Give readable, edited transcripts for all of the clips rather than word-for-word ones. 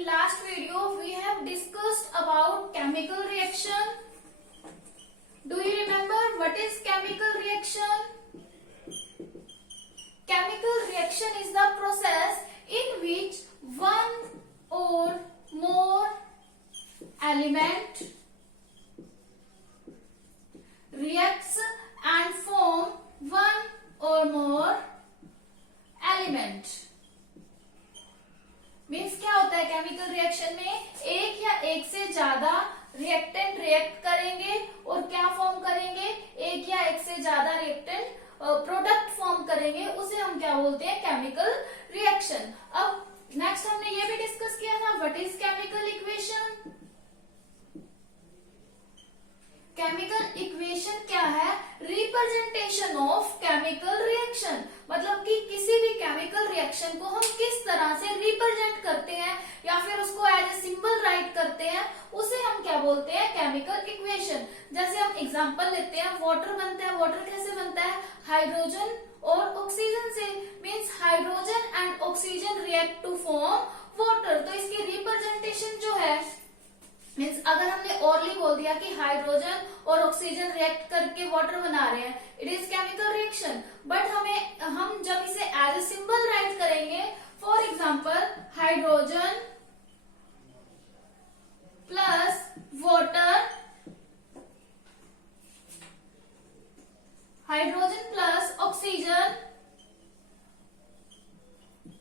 in last video we have discussed about chemical reaction. Do you remember what is chemical reaction? Chemical reaction is the process in which one or more element reacts and form one or more element. Means क्या होता है chemical reaction में, एक या एक से ज्यादा reactant react करेंगे और क्या फॉर्म करेंगे, एक या एक से ज्यादा रिएक्टेंट प्रोडक्ट फॉर्म करेंगे, उसे हम क्या बोलते हैं, केमिकल रिएक्शन. अब नेक्स्ट हमने ये भी डिस्कस किया था, what is chemical equation. Chemical equation क्या है, रिप्रेजेंटेशन ऑफ केमिकल रिएक्शन. मतलब कि किसी भी केमिकल रिएक्शन को हम किस तरह से रिप्रेजेंट करते हैं या फिर उसको एज ए सिंबल राइट करते हैं, उसे हम क्या बोलते हैं, केमिकल इक्वेशन. जैसे हम एग्जांपल लेते हैं, वाटर बनता है. वाटर कैसे बनता है, हाइड्रोजन और ऑक्सीजन से. Means hydrogen and oxygen react to form water. तो इसकी रिप्रेजेंटेशन जो है, मीन्स अगर हमने ओरली बोल दिया कि हाइड्रोजन और ऑक्सीजन रिएक्ट करके वाटर बना रहे हैं, it is chemical reaction. But हम जब इसे एज ए सिंबल राइट करेंगे, for example hydrogen plus water, hydrogen plus oxygen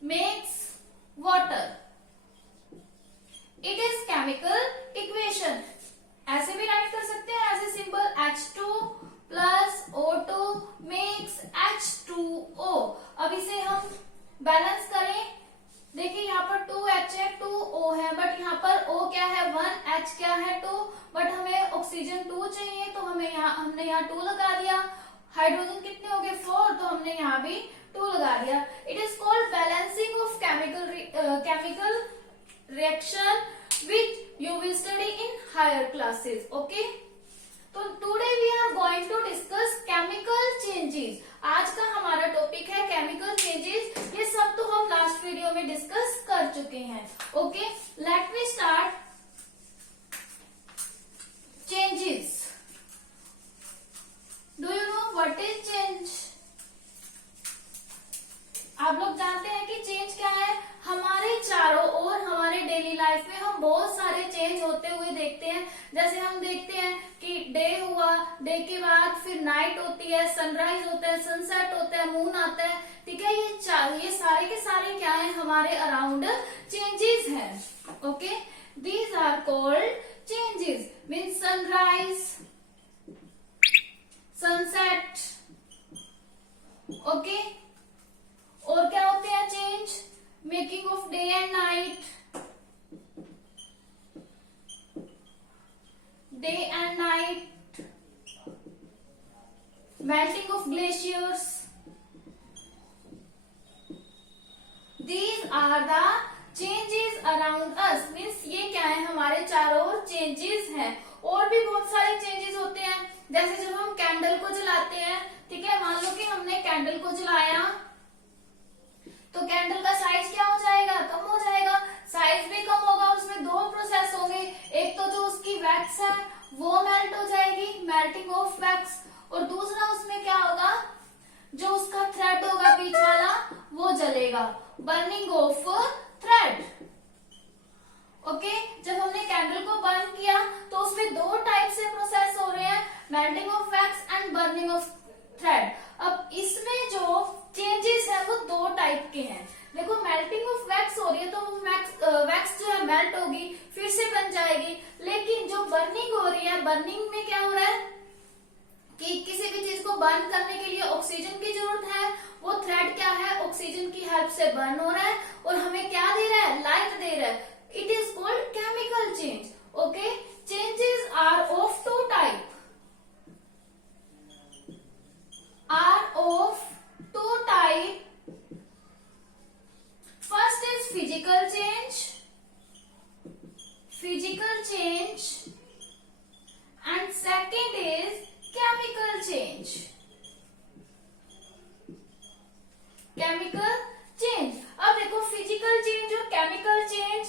makes water. It is chemical equation. ऐसे भी राइट कर सकते हैं as a symbol, H2 plus O2 makes H2O. अब इसे हम बैलेंस करें. देखिए यहाँ पर 2H है, 2O है, बट यहाँ पर O क्या है, 1, H क्या है, 2. बट हमें ऑक्सीजन 2 चाहिए, तो हमने यहाँ 2 लगा दिया. हाइड्रोजन कितने हो गए, 4, तो हमने यहाँ भी 2 लगा दिया. It is called balancing of chemical reaction which you will study in higher classes. Okay, तो today we are going to discuss chemical changes. आज का हमारा टॉपिक है chemical changes. ये सब तो हम लास्ट वीडियो में डिस्कस कर चुके हैं. Okay, let me start. Changes. Do you know what is change? आप लोग जानते हैं कि चेंज क्या है. हमारे चारों ओर हमारे डेली लाइफ में हम बहुत सारे चेंज होते हुए देखते हैं. जैसे हम देखते हैं कि डे हुआ, डे के बाद फिर नाइट होती है, सनराइज होता है, सनसेट होता है, मून आता है. ठीक है, ये सारे के सारे क्या है, हमारे अराउंड चेंजेस हैं. Okay, these are called changes. Means sunrise, sunset. Okay, और क्या होते हैं change, making of day and night, day and night, melting of glaciers. These are the changes around us. Means ये क्या है, हमारे चारों ओर चेंजेस हैं. और भी बहुत सारे चेंजेस होते हैं. जैसे जब हम कैंडल को जलाते हैं, ठीक है, मान लो कि हमने कैंडल को जलाया, तो कैंडल का साइज क्या हो जाएगा, कम हो जाएगा. साइज भी कम होगा, उसमें 2 प्रोसेस होंगे. एक तो जो उसकी वैक्स है वो मेल्ट हो जाएगी, मेल्टिंग ऑफ वैक्स. और दूसरा उसमें क्या होगा, जो उसका थ्रेड होगा बीच वाला, वो जलेगा, बर्निंग ऑफ थ्रेड. ओके, जब हमने कैंडल को बर्न किया तो उसमें 2 टाइप से प्रोसेस हो रहे हैं, melting of wax and burning of thread. अब इसमें जो चेंजेस है वो 2 टाइप के हैं. देखो, मेल्टिंग ऑफ वैक्स हो रही है तो वैक्स जो है मेल्ट होगी, फिर से बन जाएगी. लेकिन जो बर्निंग हो रही है, बर्निंग में क्या हो रहा है कि किसी भी चीज को बर्न करने के लिए ऑक्सीजन की जरूरत है. वो थ्रेड क्या है, ऑक्सीजन की हेल्प से बर्न हो रहा है और हमें क्या दे रहा है, लाइट दे रहा है. It is called chemical change. Okay, changes are of 2 type, First is physical change, and second is chemical change. अब देखो, फिजिकल चेंज और केमिकल चेंज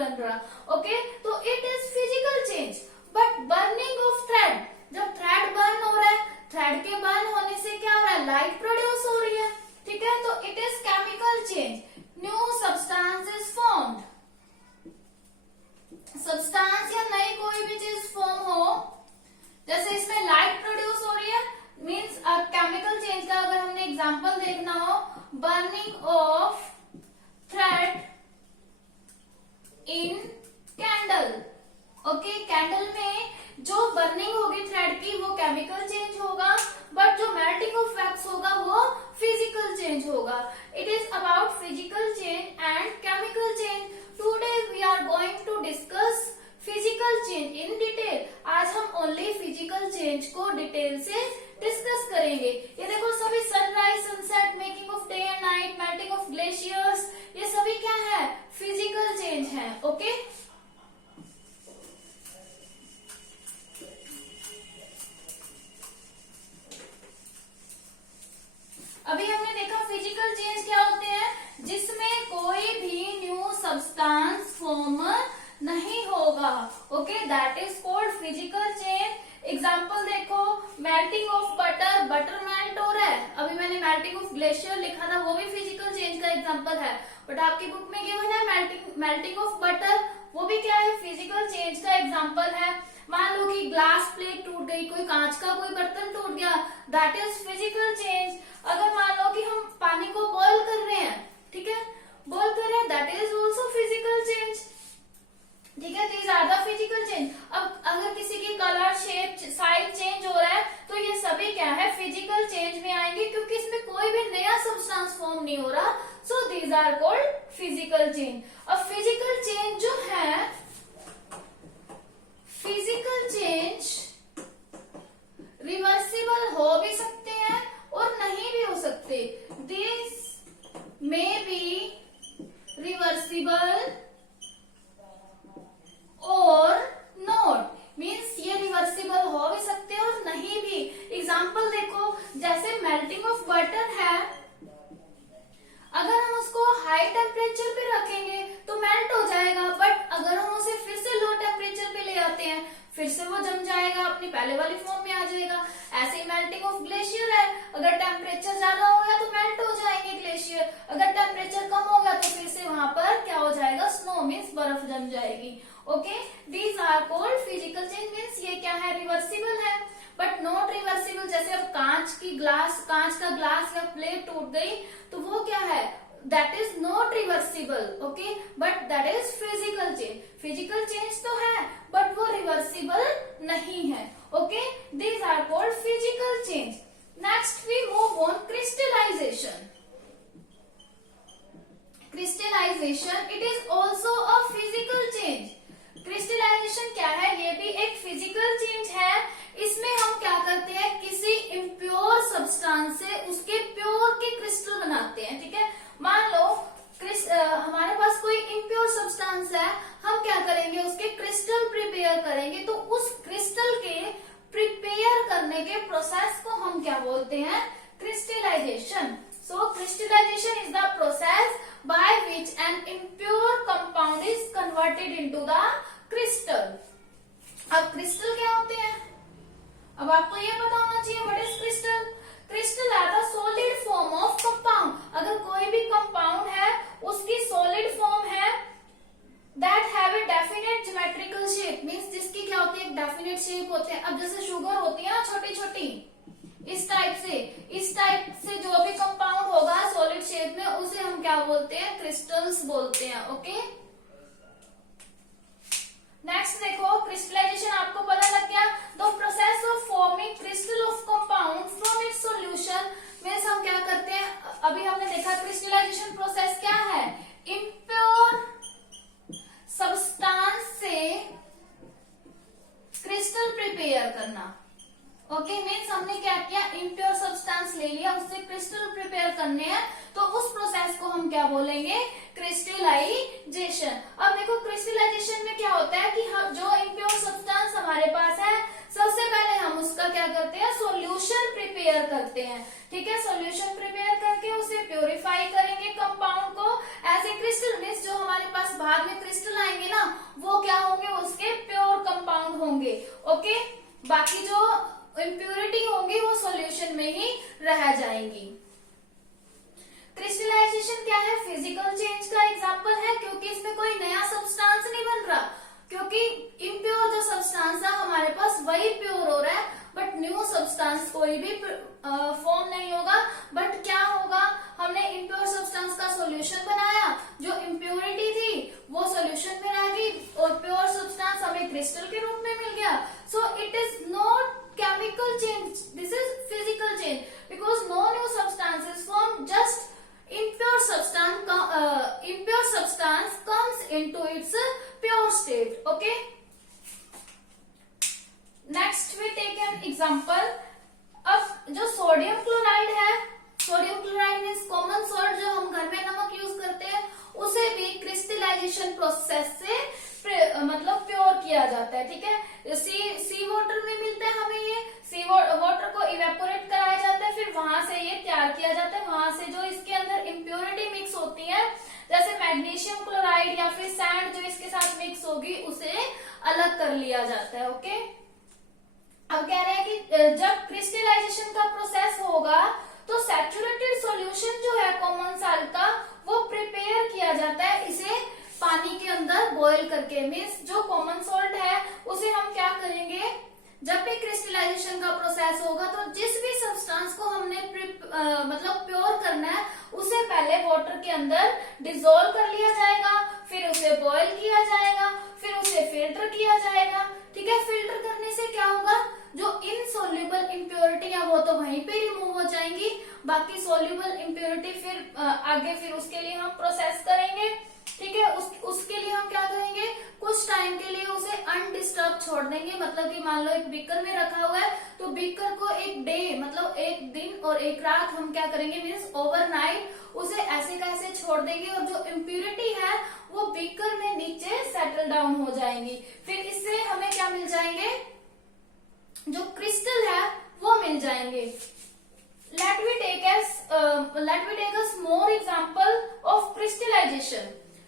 बन रहा। ओके, तो it is physical change. But burning of thread, जब thread burn हो रहा है, थ्रेड के बर्न होने से क्या हो रहा है, लाइट प्रोड्यूस हो रही है। ठीक है, तो it is chemical change, new substance is formed. Substance या नई कोई भी चीज फॉर्म हो, जैसे इसमें लाइट प्रोड्यूस हो रही है, मीन्स केमिकल चेंज का अगर हमने एग्जांपल देखना हो, burning of thread in candle. Okay, candle में जो बर्निंग होगी थ्रेड की वो केमिकल चेंज होगा, बट जो मेल्टिंग ऑफ वैक्स होगा वो फिजिकल चेंज होगा। It is about physical change and chemical change. Today we are going to discuss physical change in detail. आज हम ओनली फिजिकल चेंज को डिटेल से डिस्कस करेंगे। ये देखो सभी sunrise, sunset, making of day and night, melting of glaciers, ये सभी क्या है, फिजिकल चेंज है। ओके, अभी हमने देखा फिजिकल चेंज क्या होते हैं, जिसमें कोई भी न्यू सब्सटेंस फॉर्म नहीं होगा। Okay, that is called physical change. Example देखो, melting of butter, butter melt हो रहा है। अभी मैंने मेल्टिंग ऑफ ग्लेशियर लिखा था, वो भी फिजिकल चेंज का एग्जाम्पल है, बट आपकी बुक में गिवन है मेल्टिंग ऑफ बटर, वो भी क्या है, फिजिकल चेंज का एग्जाम्पल है। मान लो कि ग्लास प्लेट टूट गई, कोई कांच का कोई बर्तन टूट गया, दैट इज फिजिकल चेंज। अगर मान लो कि हम पानी को बॉईल कर रहे हैं, ठीक है, बॉईल कर रहे हैं, that is also physical change. ठीक है, these are the physical change. अब अगर किसी की कलर, शेप, साइज चेंज हो रहा है, तो ये सभी क्या है, फिजिकल चेंज में आएंगे, क्योंकि इसमें कोई भी नया सब्सटेंस फॉर्म नहीं हो रहा। So these are called physical change. अब फिजिकल चेंज जो है, फिजिकल चेंज रिवर्सिबल हो भी सकते हैं और नहीं भी हो सकते। दिस मे बी रिवर्सिबल और नॉट, मीन्स ये रिवर्सिबल हो भी सकते हैं और नहीं भी। एग्जाम्पल देखो, जैसे मेल्टिंग ऑफ बटर है, अगर हम उसको हाई टेम्परेचर पे रखेंगे तो मेल्ट हो जाएगा, बट अगर हम उसे फिर से लो टेम्परेचर पे ले आते हैं, फिर से वो जम जाएगा, अपनी पहले वाली फॉर्म में आ जाएगा। ऐसे ही मेल्टिंग ऑफ ग्लेशियर है, अगर टेम्परेचर ज्यादा हो गया तो मेल्ट हो जाएंगे ग्लेशियर, अगर टेम्परेचर कम हो गया तो फिर से वहां पर क्या हो जाएगा, स्नो, मीन्स बर्फ जम जाएगी। Okay, these are called physical change, means ये क्या है, रिवर्सिबल है बट नॉट रिवर्सिबल। जैसे अब कांच का ग्लास या प्लेट टूट गई, तो वो क्या है, that is not reversible. Okay, but that is physical change. Physical change तो है बट वो रिवर्सिबल नहीं है। Okay, these are called physical change. Next we move on crystallization. Crystallization, it is also a physical change. Crystallization क्या है, ये भी एक फिजिकल चेंज है। इसमें हम क्या करते हैं, किसी इम्प्योर सब्सटेंस से उसके प्योर के क्रिस्टल बनाते हैं। ठीक है, मान लो हमारे पास कोई इम्प्योर सब्सटेंस है, हम क्या करेंगे, उसके क्रिस्टल प्रिपेयर करेंगे, तो उस क्रिस्टल के प्रिपेयर करने के प्रोसेस को हम क्या बोलते हैं, crystallization. So crystallization is the process by which an impure compound is converted into the crystal। अब क्रिस्टल क्या होते हैं, अब आपको ये पता होना चाहिए, what is crystal. Crystal are the solid form of compound. अगर कोई भी कंपाउंड है, उसकी सॉलिड फॉर्म है, that have a definite geometrical shape, means जिसकी क्या होती है, डेफिनेट शेप होते हैं। अब जैसे शुगर होती है ना छोटी छोटी, इस टाइप से जो भी कंपाउंड होगा सॉलिड शेप में, उसे हम क्या बोलते हैं, क्रिस्टल्स बोलते हैं। ओके, नेक्स्ट देखो, क्रिस्टलाइजेशन आपको पता लग गया। The process of forming crystal of compound from its solution, means हम क्या करते हैं, अभी हमने देखा क्रिस्टलाइजेशन प्रोसेस क्या है, इम्प्योर सब्सटेंस से क्रिस्टल प्रिपेयर करना। ओके, मीन्स हमने क्या किया, इम्प्योर सब्सटेंस ले लिया, उससे क्रिस्टल प्रिपेयर करने हैं, तो उस प्रोसेस को हम क्या बोलेंगे, क्रिस्टलाइजेशन। अब देखो क्रिस्टलाइजेशन में क्या होता है कि हम जो इम्प्योर सब्सटेंस हमारे पास है, सबसे पहले हम उसका क्या करते हैं, सॉल्यूशन प्रिपेयर करते हैं। ठीक है, सॉल्यूशन प्रिपेयर करके उसे प्योरीफाई करेंगे कंपाउंड को। ऐसे क्रिस्टल मीन्स जो हमारे पास बाद में क्रिस्टल आएंगे ना, इम्प्योरिटी होंगी वो सॉल्यूशन में ही रह जाएंगी। क्रिस्टलाइजेशन क्या है? फिजिकल चेंज का एग्जांपल है, क्योंकि इसमें कोई नया सब्सटेंस नहीं बन रहा, क्योंकि इम्प्योर जो सब्सटेंस है हमारे पास वही प्योर हो रहा है, बट न्यू सब्सटेंस कोई भी फॉर्म नहीं होगा। बट क्या होगा, हमने इम्प्योर सब्सटेंस का सॉल्यूशन बनाया, जो इम्प्योरिटी थी वो सॉल्यूशन में रह गई और प्योर सब्सटेंस हमें क्रिस्टल के रूप में मिल गया। So it is not chemical change, this is physical change, because no new substance is formed, just impure substance comes into its pure state. Okay, next we take an example. अब जो sodium chloride है, sodium chloride means common salt जो हम घर में नमक use करते हैं, उसे भी क्रिस्टलाइजेशन प्रोसेस से मतलब प्योर किया जाता है। ठीक है, सी वाटर में मिलता है हमें, ये सी वाटर को इवेपोरेट कराया जाता है, फिर वहां से ये तैयार किया जाता है। वहां से जो इसके अंदर इम्प्योरिटी मिक्स होती है, जैसे मैग्नीशियम क्लोराइड या फिर सैंड जो इसके साथ मिक्स होगी, उसे अलग कर लिया जाता है। ओके, अब कह रहे हैं कि जब क्रिस्टलाइजेशन का प्रोसेस होगा तो सैचुरेटेड सॉल्यूशन जो है कॉमन सॉल्ट का, वो प्रिपेयर किया जाता है इसे पानी के अंदर बॉईल करके। मीन्स जो कॉमन सॉल्ट है उसे हम क्या करेंगे, जब भी क्रिस्टलाइजेशन का प्रोसेस होगा तो जिस भी सब्सटेंस को हमने मतलब प्योर करना है, उसे पहले वाटर के अंदर डिसॉल्व कर लिया जाएगा, फिर उसे बॉईल किया जाएगा, फिर उसे फिल्टर किया जाएगा। ठीक है, फिल्टर करने से क्या होगा, जो इनसॉल्युबल इम्प्योरिटी है वो तो वहीं पे रिमूव हो जाएंगी, बाकी सॉल्युबल इम्प्योरिटी फिर आगे फिर उसके लिए हम प्रोसेस करेंगे। ठीक है, उसके लिए हम क्या करेंगे, कुछ टाइम के लिए उसे अनडिस्टर्ब छोड़ देंगे। मतलब कि मान लो एक बीकर में रखा हुआ है, तो बीकर को एक डे मतलब एक दिन और एक रात हम क्या करेंगे, मीन्स ओवरनाइट उसे ऐसे का ऐसे छोड़ देंगे, और जो इम्प्योरिटी है वो बीकर में नीचे सेटल डाउन हो जाएंगी। फिर इससे हमें क्या मिल जाएंगे, जो क्रिस्टल है वो मिल जाएंगे। Let we take a small example of crystallization.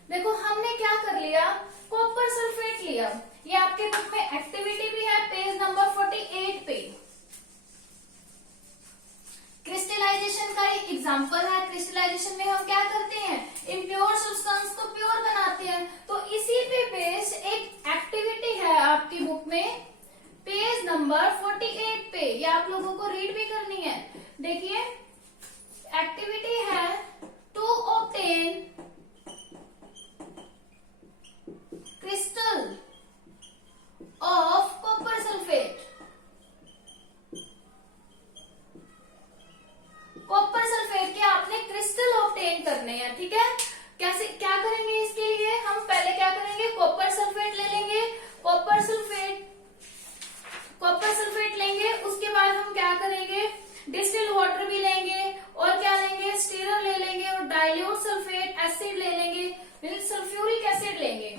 देखो हमने क्या कर लिया, कॉपर सल्फेट लिया, ये आपके बुक में एक्टिविटी भी है पेज नंबर 48 पे। क्रिस्टलाइजेशन का एक एग्जांपल है। क्रिस्टलाइजेशन में हम क्या करते हैं, इम्प्योर सब्सटेंस को प्योर बनाते हैं। तो इसी पे बेस्ड एक एक्टिविटी है आपकी बुक में पेज नंबर 48 पे, ये आप लोगों को रीड भी करनी है। देखिए, एक्टिविटी है to obtain crystal of copper sulphate. Copper sulphate के आपने क्रिस्टल ऑब्टेन करने हैं। ठीक है, कैसे क्या करेंगे, इसके लिए हम पहले क्या करेंगे, कॉपर सल्फेट ले लेंगे, कॉपर सल्फेट लेंगे। उसके बाद हम क्या करेंगे, डिस्टिल्ड वाटर भी लेंगे, और क्या लेंगे, स्टीरर ले लेंगे, और डाइल्यूट सल्फेट एसिड ले लेंगे, मींस सल्फ्यूरिक एसिड लेंगे।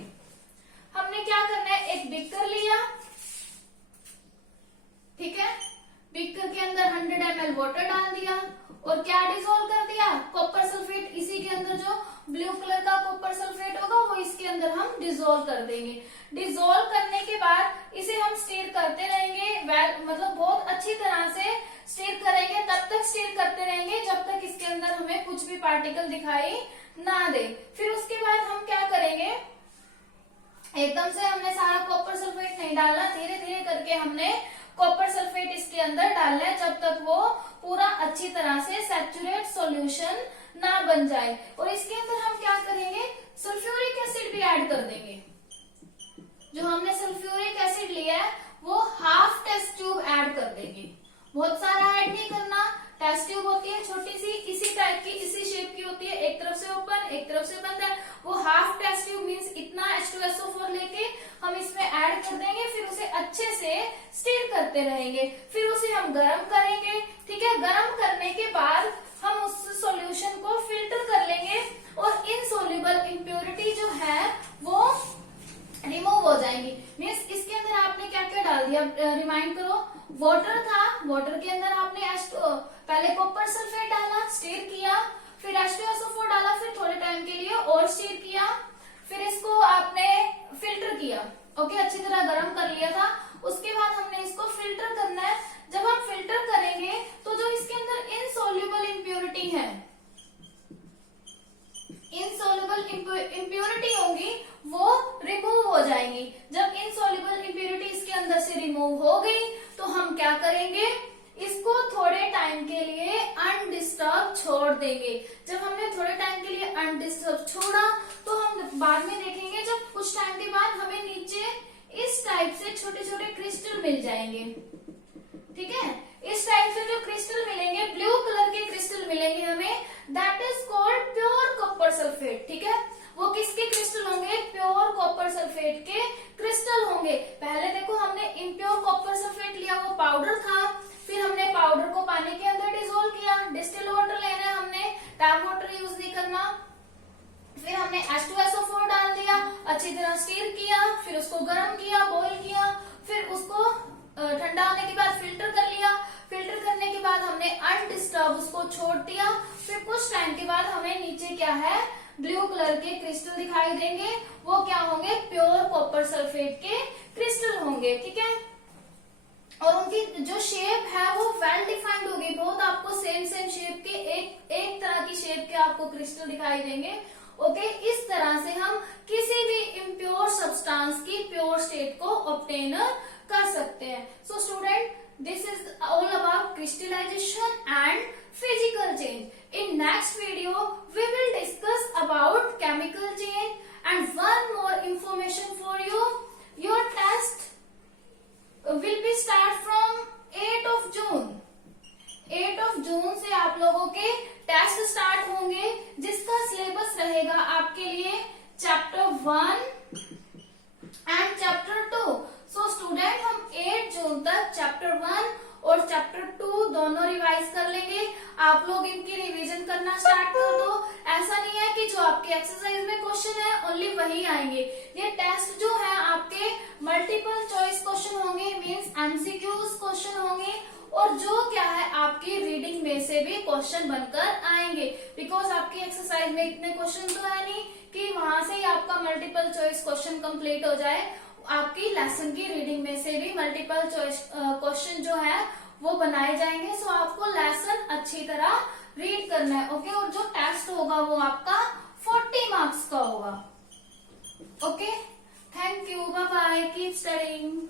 हमने क्या करना है, एक बीकर लिया, ठीक है, बीकर के अंदर 100 ml वाटर डाल दिया, और क्या डिसॉल्व कर दिया, कॉपर सल्फेट। इसी के अंदर जो ब्लू कलर का कॉपर सल्फेट होगा वो इसके अंदर हम डिसॉल्व कर देंगे। डिसॉल्व करने के बाद इसे हम स्टीर करते रहेंगे, मतलब बहुत अच्छी तरह से स्टीर करेंगे, तब तक स्टीर करते रहेंगे जब तक इसके अंदर हमें कुछ भी पार्टिकल दिखाई ना दे। फिर उसके बाद हम क्या करेंगे, एकदम से हमने सारा कॉपर सल्फेट नहीं डालना, धीरे धीरे करके हमने कॉपर सल्फेट इसके अंदर डालना है, जब तक वो पूरा अच्छी तरह से सैचुरेट सॉल्यूशन ना बन जाए। और इसके अंदर हम क्या करेंगे, सल्फ्यूरिक एसिड भी ऐड कर देंगे। जो हमने सल्फ्यूरिक एसिड लिया है वो हाफ टेस्ट ट्यूब ऐड कर देंगे, बहुत सारा ऐड नहीं करना। टेस्ट ट्यूब होती है छोटी सी, इसी टाइप की, इसी शेप की होती है, एक तरफ से ओपन एक तरफ से बंद है। वो हाफ टेस्ट ट्यूब मीन्स इतना H2SO4 लेके हम इसमें ऐड कर देंगे, फिर उसे अच्छे से स्टीर करते रहेंगे, फिर उसे हम गर्म करेंगे। ठीक है, गर्म करने के बाद हम उस सॉल्यूशन को फिल्टर कर लेंगे, और इनसॉल्युबल इम्प्योरिटी जो है वो रिमूव हो जाएंगी। मीन्स इसके अंदर आपने क्या क्या डाल दिया, रिमाइंड करो, वाटर था, वाटर के अंदर आपने पहले कॉपर सल्फेट डाला, स्टीर किया, फिर H2SO4 डाला, फिर थोड़े टाइम के लिए और स्टीर किया, फिर इसको आपने फिल्टर किया। ओके, अच्छी तरह गर्म कर लिया था। उसके बाद हमने इसको फिल्टर करना है। जब हम फिल्टर करेंगे तो जो इसके अंदर इनसॉल्युबल इम्प्योरिटी है, इनसॉल्युबल इम्प्योरिटी होंगी वो रिमूव हो जाएंगी। जब इनसॉल्युबल इम्प्योरिटी इसके अंदर से रिमूव हो गई तो हम क्या करेंगे, इसको थोड़े टाइम के लिए अनडिस्टर्ब छोड़ देंगे। जब हमने थोड़े टाइम के लिए अनडिस्टर्ब छोड़ा तो हम बाद में देखेंगे, जब कुछ टाइम के बाद हमें नीचे इस टाइप से छोटे छोटे क्रिस्टल मिल जाएंगे। ठीक है, इस टाइप से जो क्रिस्टल मिलेंगे, ब्लू कलर के क्रिस्टल मिलेंगे हमें, that is called pure copper sulphate. ठीक है, वो किसके क्रिस्टल होंगे, प्योर कॉपर सल्फेट के क्रिस्टल होंगे। पहले देखो हमने इम्प्योर कॉपर सल्फेट लिया, वो पाउडर था, फिर हमने पाउडर को पानी के अंदर डिसोल्व किया, डिस्टिल वाटर लेना है हमने, टैप वाटर यूज नहीं करना। फिर हमने H2SO4 डाल दिया, अच्छी तरह स्टीर किया, फिर उसको गर्म किया, बॉईल किया, फिर उसको ठंडा होने के बाद फिल्टर कर लिया। फिल्टर करने के बाद हमने अनडिस्टर्ब उसको छोड़ दिया। फिर कुछ टाइम के बाद हमें नीचे क्या है, ब्लू कलर के क्रिस्टल दिखाई देंगे, वो क्या होंगे, प्योर कॉपर सल्फेट के क्रिस्टल होंगे। ठीक है, और उनकी जो शेप है वो वेल डिफाइंड होगी, बहुत आपको सेम शेप के एक तरह की शेप के आपको क्रिस्टल दिखाई देंगे। ओके, इस तरह से हम किसी भी इम्प्योर सब्सटेंस की प्योर स्टेट को ऑब्टेन कर सकते हैं। So student, this is all about crystallization and physical change. In next video we will discuss about chemical change and one more information for you, your test will be start from 8 of June। 8 of June से आप लोगों के test start होंगे, जिसका syllabus रहेगा आपके लिए chapter 1 and chapter 2। So student, हम 8 जून तक चैप्टर 1 और चैप्टर 2 दोनों रिवाइज कर लेंगे। आप लोग इनकी रिवीजन करना स्टार्ट कर दो। ऐसा नहीं है कि जो आपके एक्सरसाइज में क्वेश्चन है ओनली वही आएंगे, ये टेस्ट जो है आपके मल्टीपल चॉइस क्वेश्चन होंगे, मींस एमसीक्यूज क्वेश्चन होंगे, और जो क्या है आपकी रीडिंग में से भी क्वेश्चन बनकर आएंगे। बिकॉज आपकी एक्सरसाइज में इतने क्वेश्चन तो है नहीं कि वहां से ही आपका मल्टीपल चॉइस क्वेश्चन कंप्लीट हो जाए। आपकी लेसन की रीडिंग में से भी मल्टीपल चॉइस क्वेश्चन जो है वो बनाए जाएंगे। सो आपको लेसन अच्छी तरह रीड करना है। ओके, और जो टेस्ट होगा वो आपका 40 मार्क्स का होगा। Okay, thank you, bye bye, keep studying.